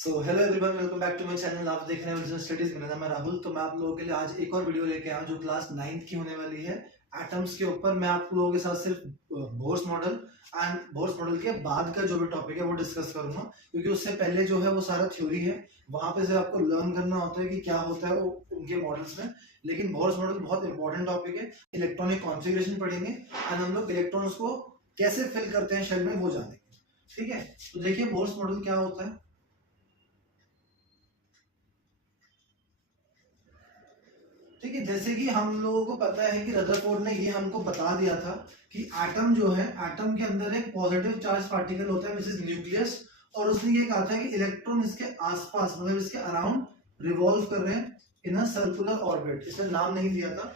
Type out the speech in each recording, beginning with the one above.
So hello everyone, welcome back to my channel. आप देख रहे हैं बिजनेस स्टडीज। मेरा नाम है राहुल। तो मैं आप लोगों के लिए आज एक और वीडियो लेके आया हूं जो क्लास 9th की होने वाली है, एटम्स के ऊपर। मैं आप लोगों के साथ सिर्फ Bohr's model and Bohr's model के बाद का जो भी टॉपिक है वो डिस्कस करूंगा, क्योंकि उससे पहले जो है वो सारा थ्योरी है, वहां पे से आपको लर्न करना होता है कि क्या होता है वो उनके मॉडल्स में। लेकिन बोर्स मॉडल बहुत इंपॉर्टेंट टॉपिक है। इलेक्ट्रॉनिक कॉन्फ़िगरेशन पढ़ेंगे एंड हम लोग इलेक्ट्रॉन्स को कैसे फिल करते हैं शेल में वो जानेंगे। ठीक है, तो देखिए बोर्स मॉडल क्या होता है। ठीक है, जैसे कि हम लोगों को पता है कि रदरफोर्ड ने ये हमको बता दिया था कि एटम जो है, एटम के अंदर एक पॉजिटिव चार्ज पार्टिकल होता है विच इज न्यूक्लियस, और उसने ये कहा था कि इलेक्ट्रॉन इसके आसपास मतलब इसके अराउंड रिवॉल्व कर रहे हैं इन अ सर्कुलर ऑर्बिट। इसने नाम नहीं दिया था,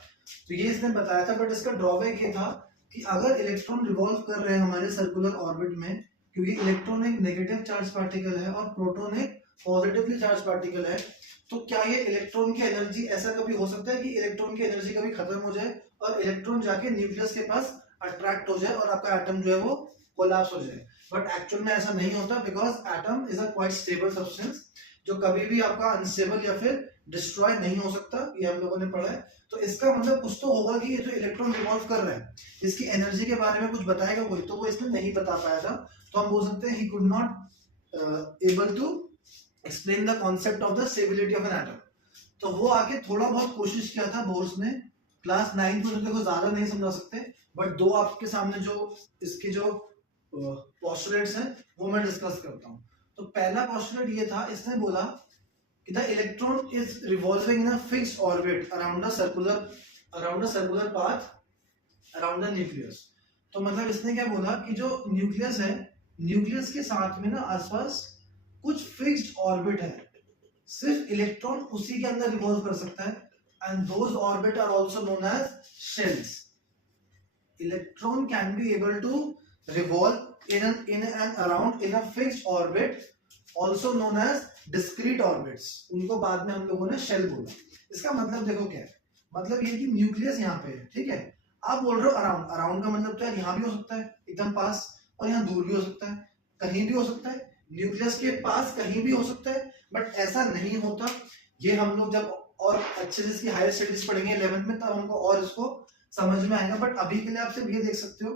तो ये इसने बताया था। बट इसका ड्रॉबैक ये था कि अगर इलेक्ट्रॉन रिवॉल्व कर रहे हैं हमारे सर्कुलर ऑर्बिट में, क्योंकि इलेक्ट्रॉन एक नेगेटिव चार्ज पार्टिकल है और प्रोटॉन एक पॉजिटिवली चार्ज पार्टिकल है, तो क्या ये इलेक्ट्रॉन की एनर्जी, ऐसा कभी हो सकता है कि इलेक्ट्रॉन की एनर्जी कभी खत्म हो जाए और इलेक्ट्रॉन जाके न्यूक्लियस के पास अट्रैक्ट हो जाए और आपका एटम जो है वो कोलैप्स हो जाए? बट एक्चुअल में ऐसा नहीं होता, because atom is a quite stable substance जो कभी भी आपका अनस्टेबल या फिर डिस्ट्रॉय नहीं हो सकता। ये हम लोगों ने पढ़ा है। तो इसका मतलब कुछ तो होगा कि ये जो इलेक्ट्रॉन रिवॉल्व कर रहा है इसकी एनर्जी के बारे में कुछ बताएगा कोई, तो वो इसने नहीं बता पाया था। तो हम बोल सकते हैं he could not able to explain the concept of the stability of an atom. तो वो आके थोड़ा बहुत कोशिश किया था बोर्स ने क्लास 9 में, तो देखो ज्यादा नहीं समझा सकते, बट दो आपके सामने जो इसके जो पोस्टुलेट्स हैं वो मैं डिस्कस करता हूँ। तो पहला पोस्टुलेट ये था, इसने बोला कि the electron is revolving in a fixed orbit around a circular path around the nucleus. तो मतलब इसने क्या बोला कि जो न्यूक्लियस है, न्यूक्लियस के साथ में ना आसपास कुछ फिक्स्ड ऑर्बिट है, सिर्फ इलेक्ट्रॉन उसी के अंदर रिवॉल्व कर सकता है, and those orbit are also known as shells. Electron can be able to revolve in and around in a fixed orbit, also known as discrete orbits. उनको बाद में हम लोगों ने शेल बोला। इसका मतलब देखो क्या है, मतलब ये कि न्यूक्लियस यहाँ पे है, ठीक है। आप बोल रहे हो अराउंड, अराउंड का मतलब तो यार यहाँ भी हो सकता है एकदम पास, और यहाँ दूर भी हो सकता है, कहीं भी हो सकता है, न्यूक्लियस के पास कहीं भी हो सकता है। बट ऐसा नहीं होता। ये हम लोग जब और अच्छे से इसकी हायर स्टडीज पढ़ेंगे 11th में, तब हमको और इसको समझ में आएगा। बट अभी के लिए आप सिर्फ ये देख सकते हो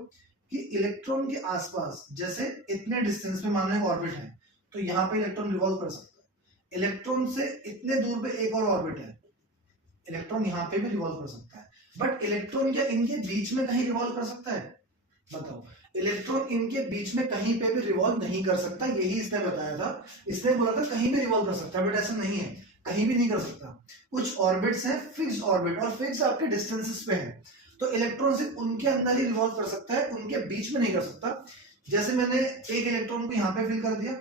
कि इलेक्ट्रॉन के आसपास जैसे इतने डिस्टेंस पे मान लो एक ऑर्बिट है, तो यहाँ पे इलेक्ट्रॉन रिवॉल्व कर सकता है। इलेक्ट्रॉन से इतने दूर पे एक और ऑर्बिट है, इलेक्ट्रॉन यहाँ पे भी रिवॉल्व कर सकता है। बट इलेक्ट्रॉन क्या इनके बीच में कहीं रिवॉल्व कर सकता है? बताओ, इलेक्ट्रॉन इनके बीच में कहीं पे भी रिवॉल्व नहीं कर सकता। यही इसने बताया था। इसने बोला था कहीं भी रिवॉल्व कर सकता है, बट ऐसा नहीं है, कहीं भी नहीं कर सकता। कुछ ऑर्बिट्स हैं फिक्स्ड ऑर्बिट, और फिक्स आपके डिस्टेंसेस पे है, तो इलेक्ट्रॉन सिर्फ उनके अंदर ही रिवॉल्व कर सकता है, उनके बीच में नहीं कर सकता। जैसे मैंने एक इलेक्ट्रॉन को यहाँ पे फिल कर दिया,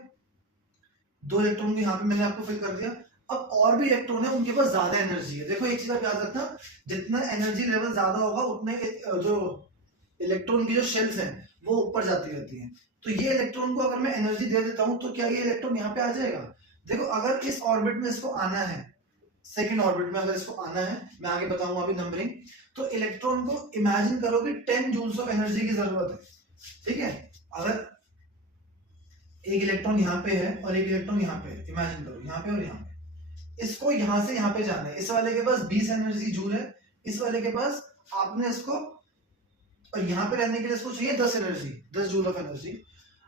दो इलेक्ट्रॉन को यहाँ पे मैंने आपको फिल कर दिया। अब और भी इलेक्ट्रॉन है, उनके पास ज्यादा एनर्जी है। देखो एक चीज आप याद रखना, जितना एनर्जी लेवल ज्यादा होगा उतने जो इलेक्ट्रॉन की जो शेल्स हैं वो ऊपर जाती रहती हैं। तो ये इलेक्ट्रॉन को अगर मैं एनर्जी दे देता हूं, तो क्या ये इलेक्ट्रॉन यहाँ पे आ जाएगा? देखो अगर इस ऑर्बिट में इसको आना है, सेकंड ऑर्बिट में अगर इसको आना है, मैं आगे बताऊंगा अभी नंबरिंग, तो इलेक्ट्रॉन को इमेजिन करो कि 10 जूल्स ऑफ एनर्जी की जरूरत है। ठीक है, अगर एक इलेक्ट्रॉन यहाँ पे है और एक इलेक्ट्रॉन यहाँ पे है, इमेजिन करो यहाँ पे और यहाँ पे, इसको यहाँ से यहाँ पे जाना है। इस वाले के पास 20 एनर्जी जूल है, इस वाले के पास आपने इसको, और यहाँ पे रहने के लिए इसको चाहिए 10 एनर्जी, 10 जूल ऑफ एनर्जी।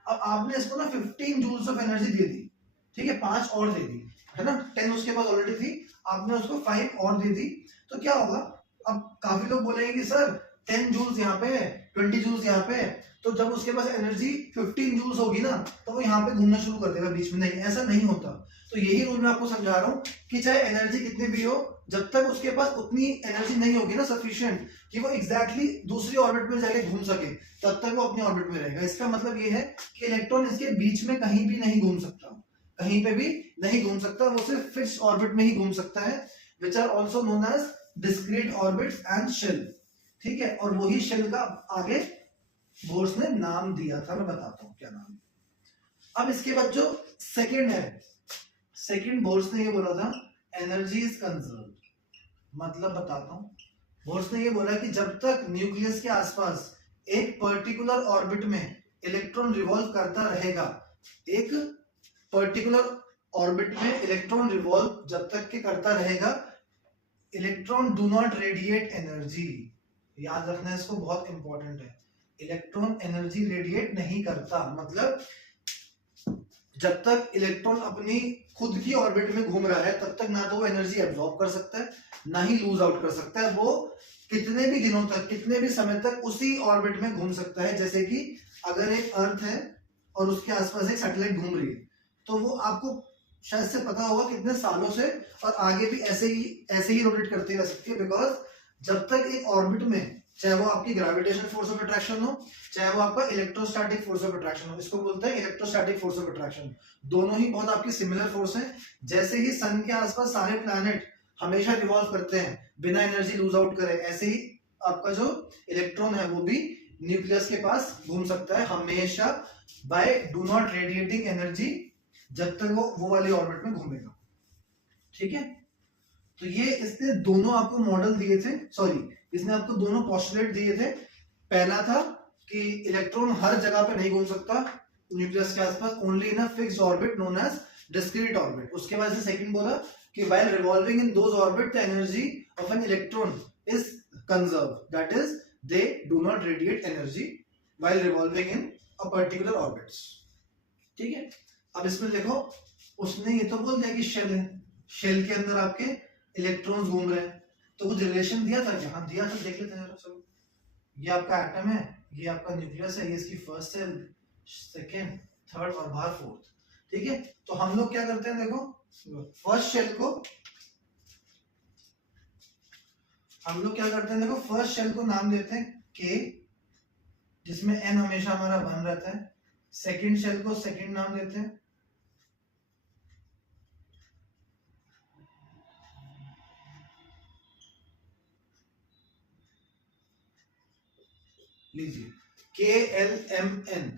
अब आपने इसको ना 15 जूल्स ऑफ एनर्जी दे दी, ठीक है, 5 और दे दी, है ना। 10 उसके पास ऑलरेडी थी, आपने उसको 5 और दे दी, तो क्या होगा? अब काफी लोग बोलेंगे कि सर 10 जूल्स यहाँ पे है, 20 जूल्स यहाँ पे है, तो जब उसके पास एनर्जी 15 जूल्स होगी ना, तो वो यहाँ पे घूमना शुरू कर देगा बीच में। नहीं, ऐसा नहीं होता। तो यही रूल मैं आपको समझा रहा हूँ कि चाहे एनर्जी कितनी भी हो, जब तक उसके पास उतनी एनर्जी नहीं होगी ना सफिशिएंट कि वो एग्जैक्टली दूसरी ऑर्बिट में जाके घूम सके, तब तक वो अपनी ऑर्बिट में रहेगा। इसका मतलब ये है कि इलेक्ट्रॉन इसके बीच में कहीं भी नहीं घूम सकता, कहीं पे भी नहीं घूम सकता, वो सिर्फ फिक्स्ड ऑर्बिट में ही घूम सकता है, which are also known as discrete orbits and shell. ठीक है, और वही शेल का आगे बोर्स ने नाम दिया था, मैं बताता हूँ क्या नाम है। अब इसके बाद जो सेकेंड है, सेकेंड बोर्स ने ये बोला था एनर्जी इज कंजर्व। मतलब बताता हूँ, बोर्स ने ये बोला कि जब तक न्यूक्लियस के आसपास एक पर्टिकुलर ऑर्बिट में इलेक्ट्रॉन रिवॉल्व करता रहेगा, एक पर्टिकुलर ऑर्बिट में इलेक्ट्रॉन रिवॉल्व जब तक के करता रहेगा, electron do not radiate energy. याद रखना है इसको, बहुत इंपॉर्टेंट है। इलेक्ट्रॉन एनर्जी रेडिएट नहीं करता, मतलब जब तक इलेक्ट्रॉन अपनी खुद की ऑर्बिट में घूम रहा है तब तक ना तो वो एनर्जी एब्जॉर्ब कर सकता है ना ही लूज आउट कर सकता है। वो कितने भी दिनों तक, कितने भी समय तक उसी ऑर्बिट में घूम सकता है। जैसे कि अगर एक अर्थ है और उसके आसपास एक सैटेलाइट घूम रही है, तो वो आपको शायद से पता होगा कितने सालों से और आगे भी ऐसे ही रोटेट करती रह सकती है। बिकॉज जब तक एक ऑर्बिट में, चाहे वो आपकी ग्रेविटेशनल फोर्स ऑफ अट्रैक्शन हो, चाहे वो आपका इलेक्ट्रोस्टैटिक फोर्स ऑफ अट्रैक्शन हो, इसको बोलते हैं इलेक्ट्रोस्टैटिक फोर्स ऑफ अट्रैक्शन, दोनों ही बहुत आपकी सिमिलर फोर्स है। जैसे ही सन के आसपास सारे प्लैनेट हमेशा रिवॉल्व करते हैं बिना एनर्जी लूज आउट करे, ऐसे ही आपका जो इलेक्ट्रॉन है वो भी न्यूक्लियस के पास घूम सकता है हमेशा, by do not radiating energy, जब तक वो वाली ऑर्बिट में घूमेगा। ठीक है, तो ये इसने दोनों आपको मॉडल दिए थे, सॉरी इसने आपको दोनों पोस्टुलेट दिए थे। पहला था कि इलेक्ट्रॉन हर जगह पे नहीं घूम सकता न्यूक्लियस के आसपास, only in a fixed orbit known as discrete orbit. उसके बाद से सेकंड बोला कि while revolving in those orbit the energy of an electron is conserve, that is they do not radiate energy while revolving in a particular orbits. ठीक है, अब इसमें देखो उसने ये तो बोल दिया कि शेल है, शेल के अंदर आपके इलेक्ट्रॉन्स घूम रहे हैं, तो कुछ रिलेशन दिया था क्या? हाँ दिया था, देख लेते हैं जरा। चलो, ये आपका एटम है, ये आपका न्यूक्लियस है, ये इसकी फर्स्ट सेल, सेकेंड, थर्ड और बाहर फोर्थ। ठीक है, तो हम लोग क्या करते हैं, देखो फर्स्ट शेल को हम लोग क्या करते हैं, देखो फर्स्ट शेल को नाम देते हैं के, जिसमें एन हमेशा हमारा 1 रहता है। सेकेंड शेल को सेकेंड नाम देते हैं, लीजिए के एल एम एन।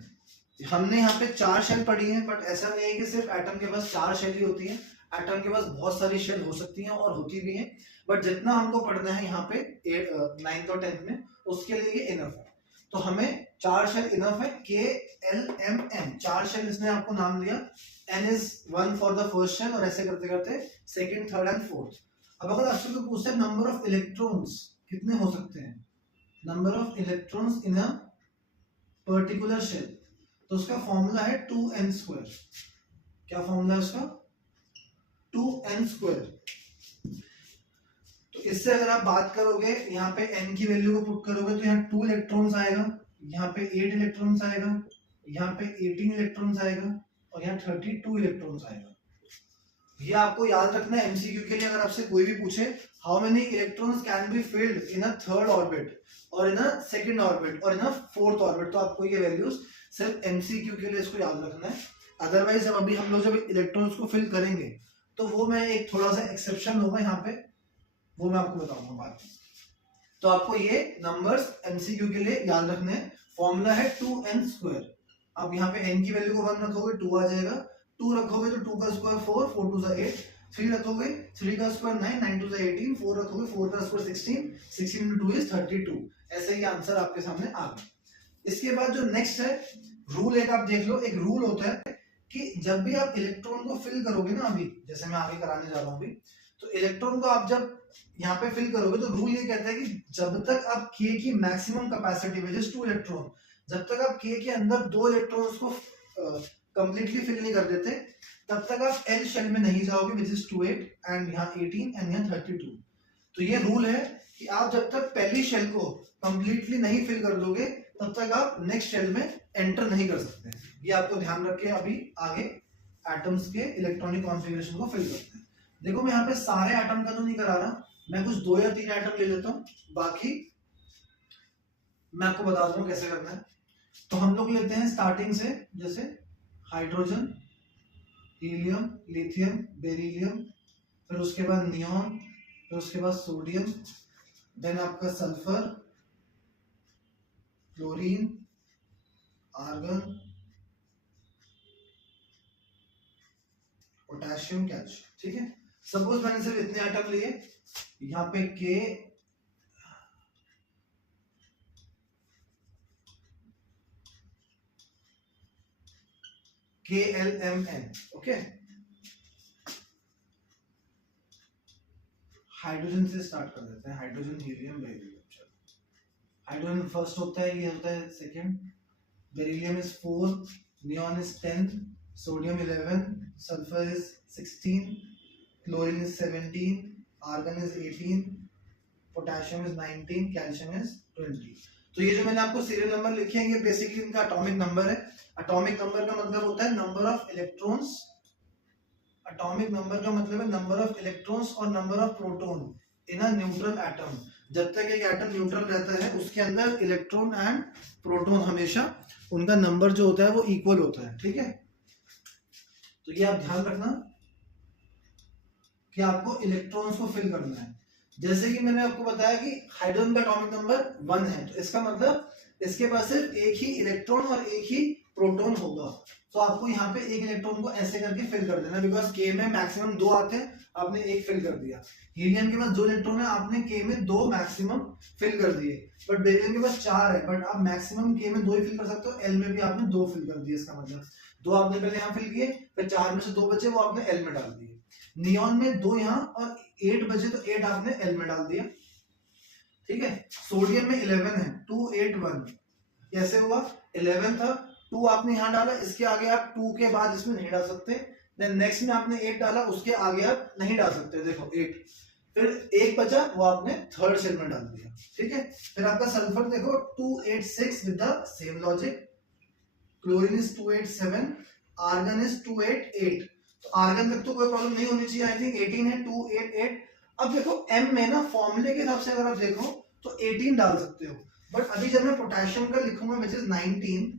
हमने यहाँ पे 4 शेल पढ़ी है, बट ऐसा नहीं है कि सिर्फ एटम के पास 4 शेल ही होती है, एटम के पास बहुत सारी शेल हो सकती हैं और होती भी हैं, बट जितना हमको पढ़ना है यहाँ पे 9th और 10th में, उसके लिए ये इनफ है। तो हमें 4 शेल इनफ है, के एल एम एन 4 शेल इसने आपको नाम दिया, n is 1 for the first shell, और ऐसे करते करते सेकेंड, थर्ड एंड फोर्थ। अब अगर आपसे कोई पूछते हैं नंबर ऑफ इलेक्ट्रॉन्स कितने हो सकते हैं, number of electrons in a particular shell, तो उसका फॉर्मूला है 2n²। क्या फॉर्मूला है उसका? 2n²। तो इससे अगर आप बात करोगे, यहाँ पे n की वैल्यू को पुट करोगे तो यहाँ 2 इलेक्ट्रॉन्स आएगा, यहाँ पे 8 इलेक्ट्रॉन्स आएगा, यहाँ पे 18 इलेक्ट्रॉन्स आएगा और यहाँ 32 इलेक्ट्रॉन्स आएगा। ये आपको याद रखना है एमसीक्यू के लिए। अगर आपसे कोई भी पूछे how many electrons can be filled in a third orbit और इन अ सेकंड ऑर्बिट और इन अ फोर्थ ऑर्बिट, तो आपको ये वैल्यूज सिर्फ एमसीक्यू के लिए इसको याद रखना है। अदरवाइज जब अभी हम लोग जब इलेक्ट्रॉन्स को फिल करेंगे तो वो मैं एक थोड़ा सा एक्सेप्शन होगा यहाँ पे, वो मैं आपको बताऊंगा बाद में। तो आपको ये नंबर्स एमसीक्यू के लिए याद रखने हैं। फॉर्मूला है 2n²। अब यहाँ पे n की वैल्यू को 1 रखोगे 2 आ जाएगा, 2 रखोगे तो 2 का स्क्वायर 4, 4 2 8, 3 रखोगे 3 का स्क्वायर 9, 9 2 18, 4 रखोगे 4 का स्क्वायर 16, 16 into 2 is 32। ऐसे ही आंसर आपके सामने आ गया। इसके बाद जो नेक्स्ट है रूल, एक आप देख लो, एक रूल होता है कि जब भी आप इलेक्ट्रॉन को फिल करोगे ना, अभी जैसे मैं आगे कराने जा रहा हूँ अभी, तो इलेक्ट्रॉन को आप जब यहाँ पे फिल करोगे तो रूल ये कहता है कि जब तक आप के की maximum capacity which is 2 electron, जब तक आप के के अंदर 2 इलेक्ट्रॉन्स को कंप्लीटली फिल नहीं कर देते तब तक आप एल शेल में नहीं जाओगे विच इज 28 एंड यहाँ 18 एंड यहाँ 32। तो ये रूल है कि आप जब तक पहली शेल को कंप्लीटली नहीं फिल कर दोगे तब तक आप नेक्स्ट शेल में एंटर नहीं कर सकते। ये आपको ध्यान रख के अभी आगे एटम्स के इलेक्ट्रॉनिक कॉन्फ़िगरेशन को फिल करते हैं। देखो मैं यहाँ पे सारे एटम का तो नहीं करा रहा, मैं कुछ 2 या 3 एटम ले लेता हूँ, बाकी मैं आपको बता दूंगा कैसे करना है। तो हम लोग लेते हैं स्टार्टिंग से, जैसे हाइड्रोजन, हीलियम, लिथियम, बेरिलियम, फिर उसके बाद नियॉन, फिर उसके बाद सोडियम, देन आपका sulphur, chlorine, argon, potassium, calcium. ठीक है, सपोज मैंने सिर्फ इतने आइटम लिए, यहाँ पे K L M N, okay. Hydrogen से स्टार्ट कर देते हैं, hydrogen, helium, beryllium. Hydrogen first होता है, ये होता है second, beryllium is 4, neon is 10, sodium 11, sulphur is 16, chlorine is 17, argon is 18, potassium is 19, calcium is 20। तो ये जो मैंने आपको सीरियल नंबर लिखे हैं ये बेसिकली इनका एटॉमिक नंबर है। एटॉमिक नंबर का मतलब होता है number of electrons, atomic number का मतलब है नंबर ऑफ इलेक्ट्रॉन्स और number of proton in a neutral atom. जब तक एक एटम न्यूट्रल रहता है उसके अंदर इलेक्ट्रॉन एंड प्रोटॉन हमेशा उनका नंबर जो होता है वो इक्वल होता है, ठीक है। तो ये आप ध्यान रखना कि आपको इलेक्ट्रॉन्स को फिल करना है। जैसे कि मैंने आपको बताया कि हाइड्रोजन का एटॉमिक नंबर 1 है, तो इसका मतलब इसके पास सिर्फ एक ही इलेक्ट्रॉन और एक ही प्रोटॉन होगा। तो आपको यहाँ पे एक इलेक्ट्रॉन को ऐसे करके फिल कर देना, बिकॉज के में मैक्सिमम 2 आते हैं, आपने एक फिल कर दिया। हीलियम के पास 2 इलेक्ट्रॉन है, आपने के में 2 मैक्सिमम फिल कर दिए। बट बेरिलियम के पास 4 है, बट आप मैक्सिमम के में 2 ही फिल कर सकते हो, एल में भी आपने 2 फिल कर दिए। इसका मतलब 2 आपने पहले यहाँ फिल किए, फिर 4 में से 2 बचे वो आपने एल में डाल दिए। नियॉन में 2 यहाँ और 8 बचे तो 8 आपने एल में डाल दिया, ठीक है। सोडियम में 11 है, 2 8 1, कैसे हुआ? 11 था, 2 आपने यहाँ डाला, इसके आगे आप 2 के बाद इसमें नहीं डाल सकते। देन नेक्स्ट में आपने 8 डाला, उसके आगे आप नहीं डाल सकते, देखो 8, फिर 1 बचा वो आपने थर्ड सेल में डाल दिया, ठीक है। फिर आपका सल्फर देखो 286 with the same logic, chlorine is 287, argon is 288। तो आर्गन तक तो कोई प्रॉब्लम नहीं होनी चाहिए, आई थिंक 18 है, 288। अब देखो एम में ना फॉर्मूले के हिसाब से अगर आप देखो तो 18 डाल सकते हो, बट अभी जब मैं पोटेशियम का लिखूंगा विच इज 19,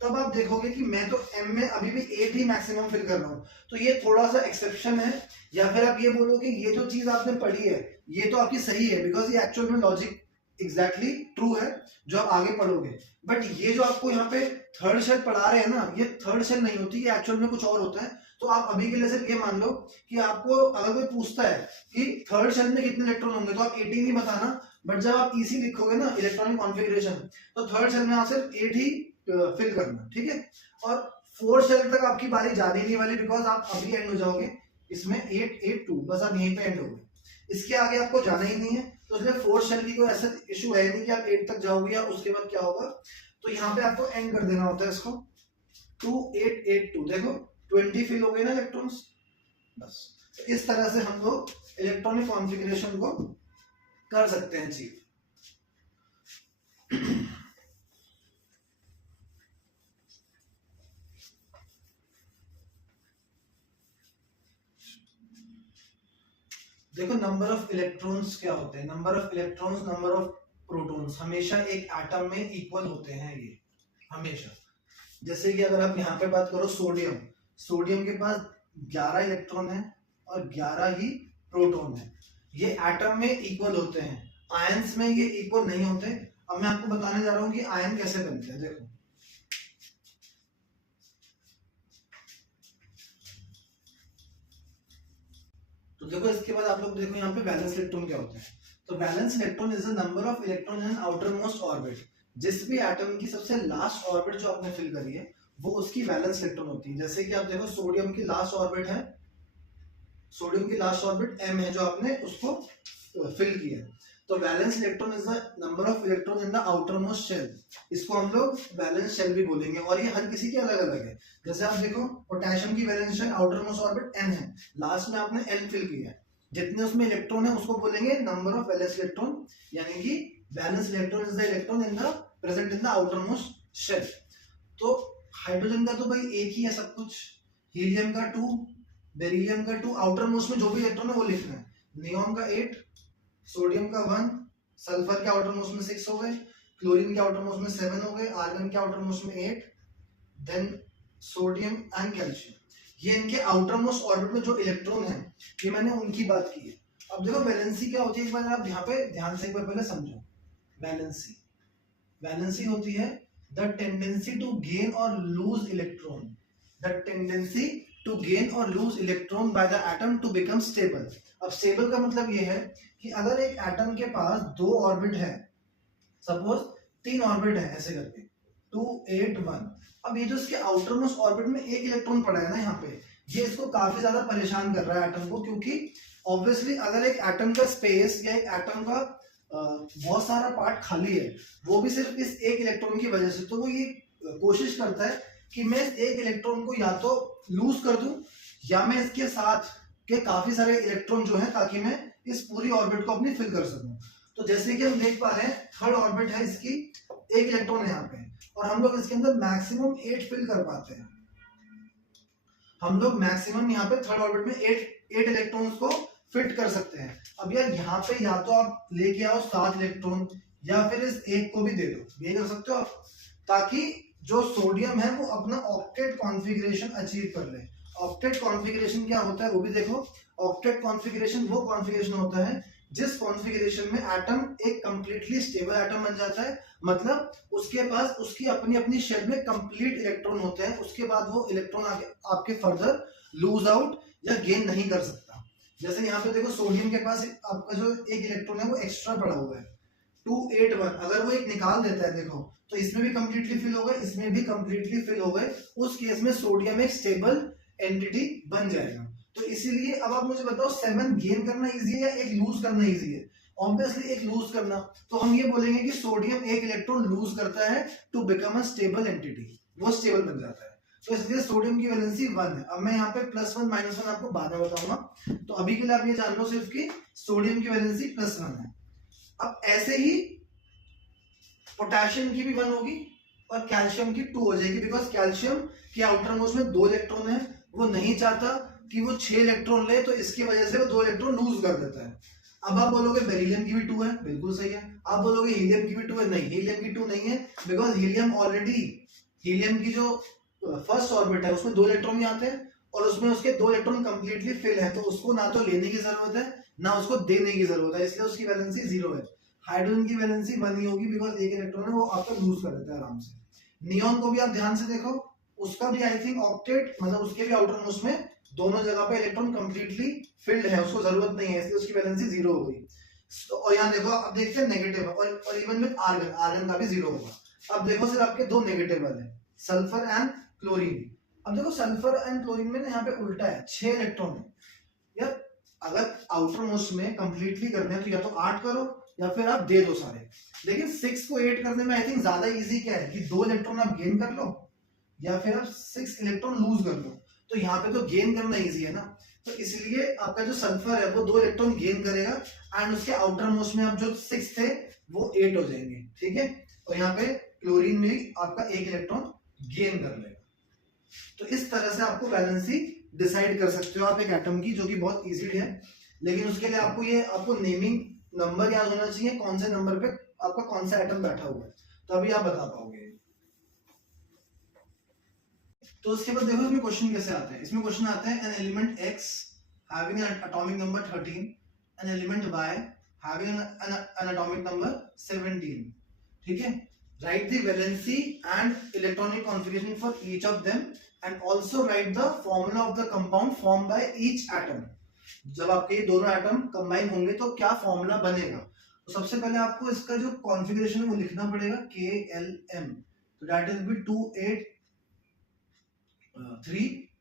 तब आप देखोगे कि मैं तो एम में अभी भी 8 ही मैक्सिमम फिल कर रहा हूँ। तो ये थोड़ा सा एक्सेप्शन है, या फिर आप ये बोलो कि ये जो चीज आपने पढ़ी है ये तो आपकी सही है, बिकॉज ये एक्चुअल में लॉजिक एग्जैक्टली ट्रू है जो आप आगे पढ़ोगे। बट ये जो आपको यहाँ पे थर्ड शेल पढ़ा रहे हैं ना, ये थर्ड शेल नहीं होती, ये एक्चुअल में कुछ और होता है। तो आप अभी के लिए सिर्फ ये मान लो कि आपको अगर कोई पूछता है कि थर्ड शेल में कितने इलेक्ट्रॉन होंगे, तो आप 18 ही बताना। बट जब आप इसी लिखोगे ना इलेक्ट्रॉनिक कॉन्फ़िगरेशन, तो थर्ड शेल में आप सिर्फ 8 ही फिल करना, ठीक है। और फोर्थ शेल तक आपकी बारी जाने नहीं वाली, बिकॉज आप अभी एंड हो जाओगे इसमें 8 8 2, बस आप यहीं पे एंड हो गए, इसके आगे आपको जाना ही नहीं है। तो इसलिए फोर्थ शेल की कोई ऐसा इशू है नहीं कि आप 8 तक जाओगे या उसके बाद क्या होगा। तो यहाँ पे आपको एंड कर देना होता है इसको, 2 8 8 2, देखो 20 फिल हो गए ना इलेक्ट्रॉन्स, बस। तो इस तरह से हम लोग इलेक्ट्रॉनिक कॉन्फ़िगरेशन को कर सकते हैं अचीव। देखो नंबर ऑफ इलेक्ट्रॉन्स क्या होते हैं, number of electrons, number of protons हमेशा एक एटम में इक्वल होते हैं, ये हमेशा। जैसे कि अगर आप यहाँ पे बात करो सोडियम, सोडियम के पास 11 इलेक्ट्रॉन है और 11 ही प्रोटॉन है, ये एटम में इक्वल होते हैं। आयंस में ये इक्वल नहीं होते। अब मैं आपको बताने जा रहा हूँ कि आयन कैसे बनते हैं, देखो। तो देखो इसके बाद आप लोग देखो यहाँ पे वैलेंस इलेक्ट्रॉन क्या होते हैं। तो valence electron is the number of electron in outer most orbit. जिस भी एटम की सबसे लास्ट ऑर्बिट जो आपने फिल करी है वो उसकी वैलेंस इलेक्ट्रॉन होती है। जैसे कि आप देखो सोडियम की लास्ट ऑर्बिट है, सोडियम की लास्ट ऑर्बिट m है जो आपने उसको फिल किया है। तो valence electron is the number of electron in the outermost shell, इसको हम लोग वैलेंस शेल भी बोलेंगे। और ये हर किसी के अलग अलग है। जैसे आप देखो पोटेशियम की valence shell outermost orbit n है, लास्ट में आपने n फिल किया है, जितने उसमें इलेक्ट्रॉन है उसको बोलेंगे नंबर ऑफ वैलेंस इलेक्ट्रॉन, यानी कि valence electron is the electron in the present in the outermost shell. तो हाइड्रोजन का तो भाई एक ही है सब कुछ, हीलियम का 2, बेरिलियम का 2, आउटर मोस्ट में जो भी इलेक्ट्रॉन है वो लिखना है। नियॉन का 8, सोडियम का 1, सल्फर के आउटर मोस्ट में 6 हो गए, क्लोरीन के आउटर मोस्ट में 7 हो गए, आर्गन के आउटर मोस्ट में 8, देन सोडियम एंड कैल्शियम, ये इनके आउटर मोस्ट ऑर्बिट में जो इलेक्ट्रॉन है ये मैंने उनकी बात की है। अब देखो वैलेंसी क्या होती है, एक बार आप यहाँ पे ध्यान से एक बार पहले समझो। वैलेंसी, वैलेंसी होती है the tendency to gain or lose electron, the tendency to gain or lose electron by the atom to become stable. अब स्टेबल का मतलब ये है कि अगर एक एटम के पास 2 ऑर्बिट है, सपोज 3 ऑर्बिट है ऐसे करके 2 8 1, अब ये जो इसके आउटर मोस्ट ऑर्बिट में एक इलेक्ट्रॉन पड़ा है ना यहाँ पे, ये इसको काफी ज्यादा परेशान कर रहा है एटम को, क्योंकि ऑब्वियसली अगर एक एटम का स्पेस या एक एटम का बहुत सारा पार्ट खाली है, वो भी सिर्फ इस एक इलेक्ट्रॉन की वजह से, तो वो ये कोशिश करता है कि मैं इस एक इलेक्ट्रॉन को या तो लूज कर दूं या मैं इसके साथ के काफी सारे इलेक्ट्रॉन जो है, ताकि मैं इस पूरी ऑर्बिट को अपनी फिल कर सकूं। तो जैसे कि हम देख पा रहे हैं थर्ड ऑर्बिट है इसकी, एक इलेक्ट्रॉन है यहाँ पे, और हम लोग इसके अंदर मैक्सिमम 8 फिल कर पाते हैं। हम लोग मैक्सिमम यहाँ पे थर्ड ऑर्बिट में 8 इलेक्ट्रॉन्स को फिट कर सकते हैं। अब यार यहाँ पे या तो आप लेके आओ 7 इलेक्ट्रॉन, या फिर इस एक को भी दे दो, ये कर सकते हो आप, ताकि जो सोडियम है वो अपना ऑक्टेट कॉन्फ़िगरेशन अचीव कर ले। ऑक्टेट कॉन्फ़िगरेशन क्या होता है वो भी देखो। ऑक्टेट कॉन्फ़िगरेशन वो कॉन्फ़िगरेशन होता है जिस कॉन्फ़िगरेशन में एटम एक कंप्लीटली स्टेबल एटम बन जाता है, मतलब उसके पास उसकी अपनी अपनी शेल में कंप्लीट इलेक्ट्रॉन होते हैं, उसके बाद वो इलेक्ट्रॉन आगे आपके फर्दर लूज आउट या गेन नहीं कर सकता। जैसे यहाँ पे देखो सोडियम के पास आपका जो एक इलेक्ट्रॉन है वो एक्स्ट्रा पड़ा हुआ है 281, अगर वो एक निकाल देता है देखो, तो इसमें भी कंप्लीटली फिल हो गए, इसमें भी कंप्लीटली फिल हो गए, उस केस में सोडियम एक स्टेबल एंटिटी बन जाएगा। तो इसीलिए अब आप मुझे बताओ 7 गेन करना इजी है या एक लूज करना इजी है? ऑब्वियसली एक लूज करना। तो हम ये बोलेंगे कि सोडियम एक इलेक्ट्रॉन लूज करता है to become a stable entity, वो स्टेबल बन जाता है। तो इसलिए सोडियम की वैलेंसी 1 है। अब मैं यहाँ पे +1 -1 आपको बाद में बताऊंगा, तो अभी के लिए आप ये जान लो सिर्फ कि सोडियम की वैलेंसी +1 है। अब ऐसे ही पोटेशियम की भी 1 होगी और कैल्शियम की 2 हो जाएगी, बिकॉज कैल्शियम के आउटर मोस्ट में 2 इलेक्ट्रॉन है, वो नहीं चाहता कि वो 6 इलेक्ट्रॉन ले, तो इसकी वजह से वो 2 इलेक्ट्रॉन लूज कर देता है। अब आप बोलोगे बेरिलियम की भी 2 है, बिल्कुल सही है। आप बोलोगे हीलियम की भी 2 है, नहीं हीलियम की 2 नहीं है, बिकॉज हीलियम ऑलरेडी, हीलियम की जो फर्स्ट ऑर्बिट है उसमें 2 इलेक्ट्रॉन ही आते हैं और उसमें उसके 2 इलेक्ट्रॉन कंप्लीटली फिल है, तो उसको ना तो लेने की जरूरत है ना उसको देने की जरूरत है, इसलिए उसकी वैलेंसी 0 है। हाइड्रोजन की वैलेंसी 1 ही होगी, बिकॉज एक इलेक्ट्रॉन है वो आपका लूज कर देता है आराम से। नियॉन को भी आप ध्यान से देखो, उसका भी आई थिंक ऑक्टेट, मतलब उसके भी आउटर मोस्ट में दोनों जगह पे इलेक्ट्रॉन कंप्लीटली फिल्ड है, उसको जरूरत नहीं है, इसलिए उसकी वैलेंसी 0 हो गई। और यहाँ देखो अब देखते हैं नेगेटिव, और इवन विद आर्गन, आर्गन का भी 0 होगा। अब देखो सिर्फ आपके 2 नेगेटिव वाले, सल्फर एंड क्लोरीन। अब देखो सल्फर एंड क्लोरीन में ना यहाँ पे उल्टा है, 6 इलेक्ट्रॉन है यार। अगर आउटर मोस्ट में कंप्लीटली करने हैं तो या तो 8 करो या फिर आप दे दो सारे, लेकिन 6 को 8 करने में आई थिंक ज्यादा इजी क्या है कि 2 इलेक्ट्रॉन आप गेन कर लो या फिर आप 6 इलेक्ट्रॉन लूज कर लो। तो यहाँ पे तो गेन करना इजी है ना, तो इसलिए आपका जो सल्फर है वो 2 इलेक्ट्रॉन गेन करेगा एंड उसके आउटर मोस्ट में आप जो 6 थे वो 8 हो जाएंगे, ठीक है। और यहाँ पे क्लोरीन में आपका 1 इलेक्ट्रॉन गेन कर लेगा। तो इस तरह से आपको वैलेंसी डिसाइड कर सकते हो आप एक एटम की, जो कि बहुत इजी है, लेकिन उसके लिए आपको नेमिंग नंबर याद होना चाहिए, कौन से नंबर पे आपका कौन सा एटम बैठा हुआ है, तो अभी आप बता पाओगे। तो उसके बाद देखो इसमें क्वेश्चन कैसे आते हैं। इसमें क्वेश्चन आता है an element X having an atomic number 13, an element Y having an atomic number 17, ठीक है। Right the valency and electronic configuration for each of them and also right the formula of the compound form by each atom. जब आपके ये दोनों atom combine होंगे तो क्या formula बनेगा। तो सबसे पहले आपको इसका जो कॉन्फ़िगरेशन है वो लिखना पड़ेगा KLM, तो दैट इज बी 283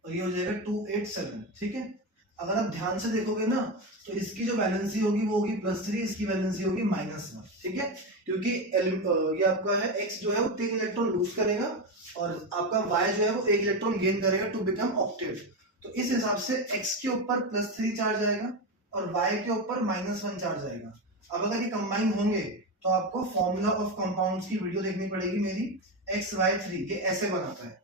और ये हो जाएगा 287, ठीक है। अगर आप ध्यान से देखोगे ना तो इसकी जो वैलेंसी होगी वो होगी +3, इसकी वैलेंसी होगी -1, ठीक है, क्योंकि ये आपका है X जो है वो 3 इलेक्ट्रॉन लूज करेगा और आपका Y जो है वो 1 इलेक्ट्रॉन गेन करेगा टू बिकम ऑक्टेट। तो इस हिसाब से X के ऊपर +3 चार्ज आएगा और Y के ऊपर -1 चार्ज आएगा। अब अगर ये कंबाइन होंगे तो आपको फॉर्मूला ऑफ कंपाउंड्स की वीडियो देखनी पड़ेगी मेरी, XY3 ये ऐसे बनाता है।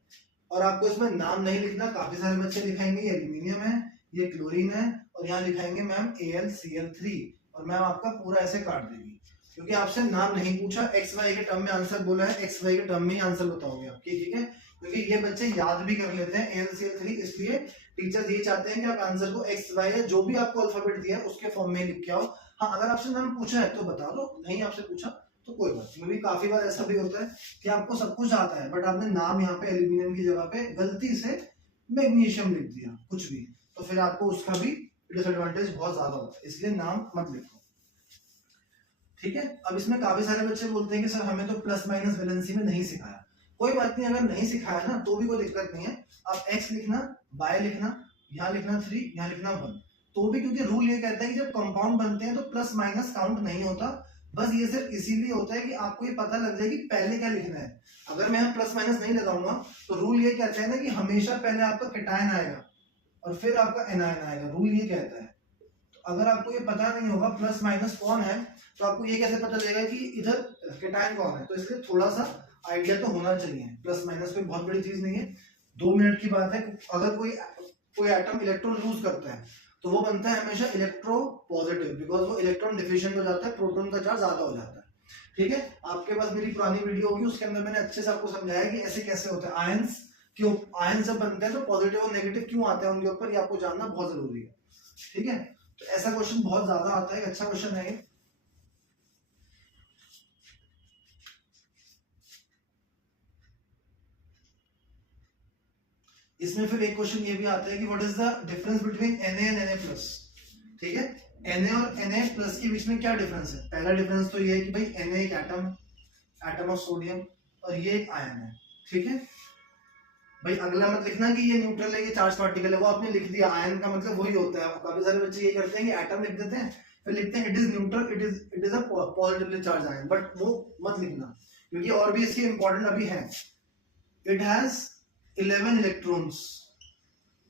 और आपको इसमें नाम नहीं लिखना, काफी सारे बच्चे लिखाएंगे ये एल्यूमिनियम है, ये क्लोरीन है, और यहाँ लिखाएंगे मैम AlCl3, और मैम आपका पूरा ऐसे काट देगी, क्योंकि आपसे नाम नहीं पूछा, XY के टर्म में आंसर बोला है, XY के टर्म में ही आंसर बताओगे आपके, ठीक है। क्योंकि ये बच्चे याद भी कर लेते हैं AlCl3, इसलिए टीचर्स ये चाहते हैं कि आप आंसर को XY या जो भी आपको अल्फाबेट दिया है उसके फॉर्म में लिख के आओ। हाँ, अगर आपसे नाम पूछा है तो बता दो, नहीं आपसे पूछा तो कोई बात नहीं। भी काफी बार ऐसा भी होता है कि आपको सब कुछ आता है बट आपने नाम यहाँ पे एल्यूमिनियम की जगह पे गलती से मैग्नीशियम लिख दिया कुछ भी, तो फिर आपको उसका भी डिसएडवांटेज बहुत ज्यादा होता है, इसलिए नाम मत लिखो, ठीक है। अब इसमें काफी सारे बच्चे बोलते हैं कि सर हमें तो प्लस माइनस वैलेंसी में नहीं सिखाया। कोई बात नहीं, अगर नहीं सिखाया ना तो भी कोई दिक्कत नहीं है, आप X लिखना, Y लिखना, यहाँ लिखना 3, यहाँ लिखना 1, तो भी क्योंकि रूल ये कहता है कि जब कंपाउंड बनते हैं तो प्लस माइनस काउंट नहीं होता, बस ये सिर्फ इसीलिए होता है कि आपको ये पता लग जाए कि पहले क्या लिखना है। अगर मैं प्लस माइनस नहीं लगाऊंगा तो रूल ये कहता है ना कि हमेशा पहले आपका कैटायन आएगा और फिर आपका एनायन आएगा, रूल ये कहता है। तो अगर आपको ये पता नहीं होगा प्लस माइनस कौन है तो आपको ये कैसे पता चलेगा कि इधर कैटायन कौन है। तो इसलिए थोड़ा सा आइडिया तो होना चाहिए, प्लस माइनस कोई बहुत बड़ी चीज नहीं है, 2 मिनट की बात है। अगर कोई एटम इलेक्ट्रॉन लूज करता है तो वो बनता है हमेशा इलेक्ट्रो पॉजिटिव, बिकॉज वो इलेक्ट्रॉन डिफिशिएंट हो जाता है, प्रोटॉन का चार्ज ज्यादा हो जाता है। ठीक है, आपके पास मेरी पुरानी वीडियो होगी, उसके अंदर मैंने अच्छे से आपको समझाया कि ऐसे कैसे होता है। आयंस क्यों, आयंस जब बनते हैं तो पॉजिटिव और नेगेटिव क्यों आते हैं उनके ऊपर, ये आपको जानना बहुत जरूरी है। ठीक है, तो ऐसा क्वेश्चन बहुत ज्यादा आता है, अच्छा क्वेश्चन है ये। इसमें फिर एक क्वेश्चन ये भी आता है कि what is the difference between Na and Na+। ठीक है, Na और Na+ के बीच में क्या डिफरेंस है। पहला डिफरेंस तो ये है कि भाई Na एक एटम ऑफ सोडियम और ये एक आयन है। ठीक है भाई, अगला मत लिखना कि ये न्यूट्रल है, ये चार्ज पार्टिकल है, वो आपने लिख दिया। आयन का मतलब वही होता है। काफी सारे बच्चे ये करते हैं कि एटम लिख देते हैं फिर लिखते हैं it is neutral, it is a positively charge ion, but वो मत लिखना क्योंकि और भी इसके इंपॉर्टेंट अभी है। इट हैज 11 इलेक्ट्रॉन्स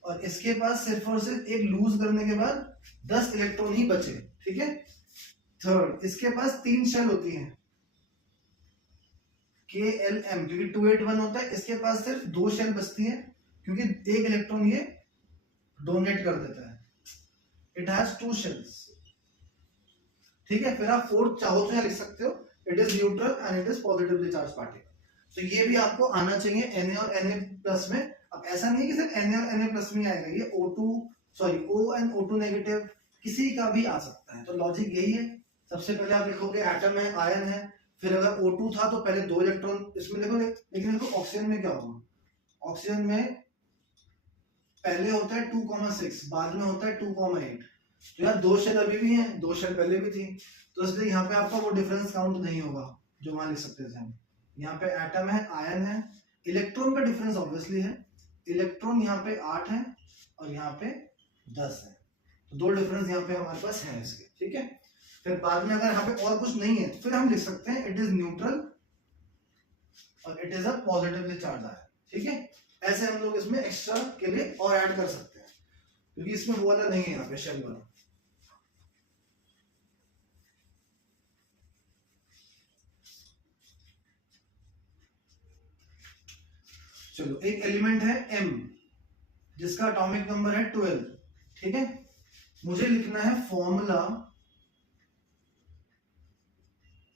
और इसके पास सिर्फ और सिर्फ एक लूज करने के बाद 10 इलेक्ट्रॉन ही बचे। ठीक है, थर्ड, इसके पास 3 शेल होती हैं KLM, क्योंकि 281 होता है, इसके पास सिर्फ 2 शेल बचती हैं क्योंकि एक इलेक्ट्रॉन ये डोनेट कर देता है। It has 2 shells. ठीक है, फिर आप फोर्थ चाहो तो लिख सकते हो, it is neutral and it is positively charge particle. तो ये भी आपको आना चाहिए Na और Na+ में। अब ऐसा नहीं है कि सिर्फ Na और Na+ में आएगा, ये O एंड O2 नेगेटिव किसी का भी आ सकता है। तो लॉजिक यही है, सबसे पहले आप लिखोगे एटम है, आयन है, फिर अगर O2 था तो पहले 2 इलेक्ट्रॉन इसमें लिखोगे। लेकिन देखो ऑक्सीजन में क्या होगा, ऑक्सीजन में पहले होता है 2,6, बाद में होता है 2,8। तो यार 2 शेल अभी भी हैं, 2 शेल पहले भी थी, तो इसलिए यहाँ पे आपका वो डिफरेंस काउंट नहीं होगा जो वहां लिख सकते थे हम। यहाँ पे एटम है, आयन है, इलेक्ट्रॉन का डिफरेंस ऑब्वियसली है, इलेक्ट्रॉन यहाँ पे 8 है और यहाँ पे 10 है, तो 2 डिफरेंस यहाँ पे हमारे पास है इसके। ठीक है, फिर बाद में अगर यहाँ पे और कुछ नहीं है तो फिर हम लिख सकते हैं इट इज न्यूट्रल और it is a positively charge ion. ठीक है, ऐसे हम लोग इसमें एक्स्ट्रा के लिए और ऐड कर सकते हैं क्योंकि इसमें वो वाला नहीं है यहाँ पे शेल वाला। चलो, एक एलिमेंट है M जिसका एटॉमिक नंबर है 12। ठीक है, मुझे लिखना है formula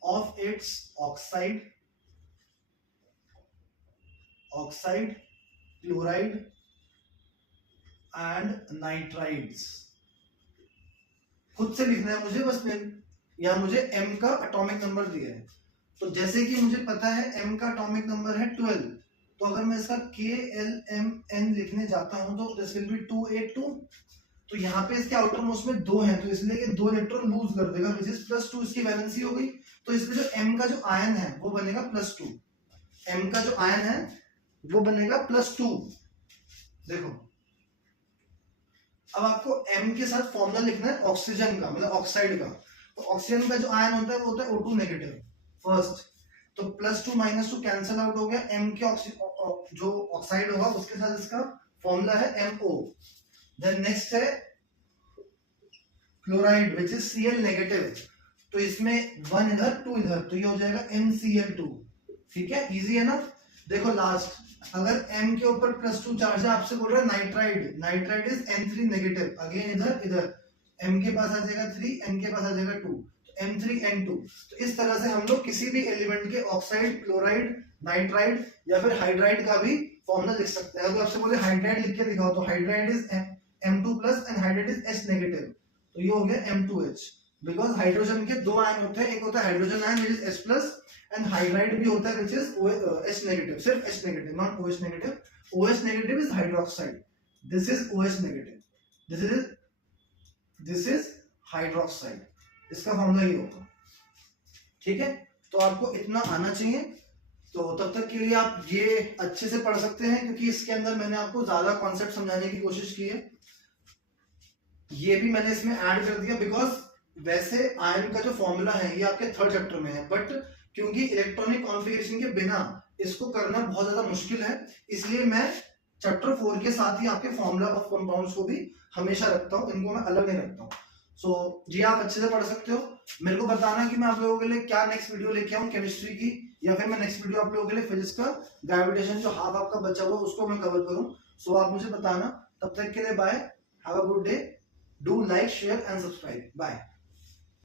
of its oxide, chloride and nitrides. खुद से लिखना है मुझे बस, या मुझे M का एटॉमिक नंबर दिया है। तो जैसे कि मुझे पता है M का एटॉमिक नंबर है 12, तो अगर मैं इसका KLMN लिखने जाता हूं तो दिस विल बी 282। तो यहाँ पे इसके आउटर मोस्ट में 2 हैं, तो इसलिए कि 2 इलेक्ट्रॉन लूज कर देगा, विच इज +2, इसकी वैलेंसी हो गई। तो इसलिए जो M का जो आयन है वो बनेगा +2, M का जो आयन है वो बनेगा +2। देखो, अब आपको M के साथ फॉर्मूला लिखना है ऑक्सीजन का, मतलब ऑक्साइड का। तो ऑक्सीजन का जो आयन होता है वो होता है O2 नेगेटिव फर्स्ट, तो +2 -2 कैंसिल आउट हो गया। M के जो ऑक्साइड होगा उसके साथ इसका फॉर्मूला है MO। देन नेक्स्ट है chloride which is Cl negative, तो इसमें 1 इधर 2 इधर, तो ये हो जाएगा MCl2। ठीक है, इजी है ना। देखो लास्ट, अगर M के ऊपर +2 चार्ज है, आपसे बोल रहा है nitride is N3 negative, again इधर M के पास आ जाएगा 3, N के पास आ जाएगा 2, M3N2। तो इस तरह से हम लोग किसी भी एलिमेंट के ऑक्साइड, क्लोराइड, नाइट्राइड या फिर हाइड्राइड का भी फॉर्मूला लिख सकते हैं। अगर आपसे बोले हाइड्राइड लिख के दिखाओ तो hydride is M2+ and hydride is H negative, तो ये हो गया M2H। बिकॉज हाइड्रोजन के 2 आयन होते हैं, एक होता है hydrogen ion which is H+ and hydride भी होता है विच इज H नेगेटिव, सिर्फ H negative, not OH negative. OH negative is hydroxide, this is OH negative, this is hydroxide, इसका फॉर्मूला ये होगा। ठीक है, तो आपको इतना आना चाहिए। तो तब तक के लिए आप ये अच्छे से पढ़ सकते हैं क्योंकि इसके अंदर मैंने आपको ज्यादा कॉन्सेप्ट समझाने की कोशिश की है। ये भी मैंने इसमें ऐड कर दिया बिकॉज वैसे आयन का जो फॉर्मूला है ये आपके थर्ड चैप्टर में है, बट क्योंकि इलेक्ट्रॉनिक कॉन्फ़िगरेशन के बिना इसको करना बहुत ज्यादा मुश्किल है, इसलिए मैं चैप्टर 4 के साथ ही आपके फॉर्मूला ऑफ कंपाउंड्स को भी हमेशा रखता हूँ, इनको मैं अलग नहीं रखता हूँ। सो जी आप अच्छे से पढ़ सकते हो। मेरे को बताना कि मैं आप लोगों के लिए क्या नेक्स्ट वीडियो लेके आऊँ केमिस्ट्री की, या फिर मैं नेक्स्ट वीडियो आप लोगों के लिए फिजिक्स का ग्रेविटेशन जो हाफ आपका बचा हुआ उसको मैं कवर करूँ। सो आप मुझे बताना। तब तक के लिए bye, have a good day, do like share and subscribe, bye.